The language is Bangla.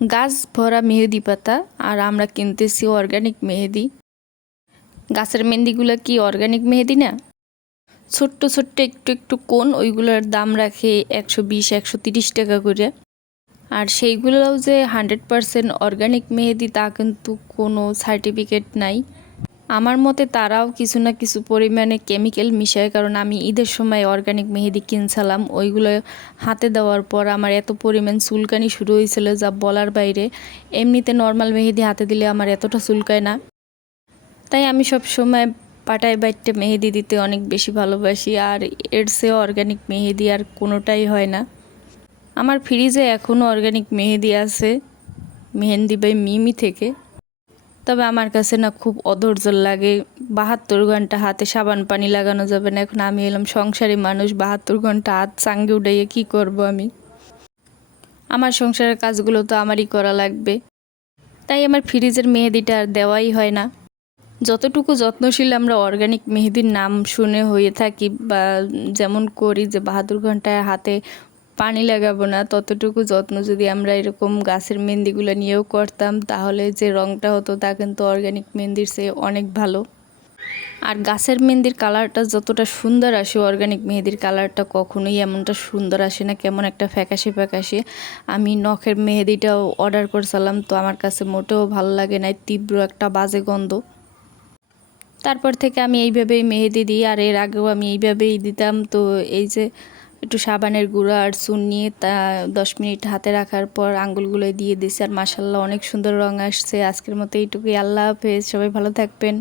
গাছ ভরা মেহেদি পাতা আর আমরা কিনতেছি অর্গ্যানিক মেহেদি। গাছের মেহেদিগুলো কি অর্গ্যানিক মেহেদি না? ছোট্ট ছোট্ট একটু একটু কোন ওইগুলোর দাম রাখে একশো বিশ, একশো তিরিশ টাকা করে। আর সেইগুলোও যে হান্ড্রেড পারসেন্ট অর্গ্যানিক মেহেদি তা কিন্তু কোনো সার্টিফিকেট নাই। আমার মতে তারাও কিছু না কিছু পরিমাণে কেমিক্যাল মিশায়, কারণ আমি ঈদের সময় অর্গানিক মেহেদি কিনছিলাম, ওইগুলো হাতে দেওয়ার পর আমার এত পরিমাণ চুলকানি শুরু হয়েছিল যা বলার বাইরে। এমনিতে নর্মাল মেহেদি হাতে দিলে আমার এতটা চুলকায় না। তাই আমি সব সময় পাটায় বাইটে মেহেদি দিতে অনেক বেশি ভালোবাসি, আর এর চেয়েও অর্গানিক মেহেদি আর কোনোটাই হয় না। আমার ফ্রিজে এখনও অর্গানিক মেহেদি আছে, মেহেন্দি বাই মিমি থেকে। তবে আমার কাছে না খুব অধৈর্য লাগে। বাহাত্তর ঘণ্টা হাতে সাবান পানি লাগানো যাবে না। এখন আমি এলাম সংসারী মানুষ, বাহাত্তর ঘণ্টা হাত চাঙ্গে উঠাইয়ে কী করব আমি? আমার সংসারের কাজগুলো তো আমারই করা লাগবে। তাই আমার ফ্রিজের মেহেদিটা আর দেওয়াই হয় না। যতটুকু যত্নশীল আমরা অর্গানিক মেহেদির নাম শুনে হয়ে থাকি বা যেমন করি যে বাহাদুর ঘন্টায় হাতে পানি লাগাবো না, ততটুকু যত্ন যদি আমরা এরকম গাছের মেহেন্দিগুলো নিয়েও করতাম, তাহলে যে রঙটা হতো তা কিন্তু অর্গানিক মেহেন্দির চেয়ে অনেক ভালো। আর গাছের মেহেন্দির কালারটা যতটা সুন্দর আসে অর্গানিক মেহেদির কালারটা কখনোই এমনটা সুন্দর আসে না, কেমন একটা ফ্যাকাশে ফ্যাকাশে। আমি নখের মেহেদিটাও অর্ডার করছিলাম, তো আমার কাছে মোটেও ভালো লাগে না তীব্র একটা বাজে গন্ধ। তারপর থেকে আমি এইভাবেই মেহেদি দিই, আর এর আগেও আমি এইভাবেই দিতাম, তো এই যে একটু সাবানের গুঁড়ো আর চুন নিয়ে তা দশ মিনিট হাতে রাখার পর আঙ্গুলগুলো দিয়ে দিয়েছি। আর মাসাল্লাহ অনেক সুন্দর রং আসছে। আজকের মতো এইটুকুই। আল্লাহ হাফেজ। সবাই ভালো থাকবেন।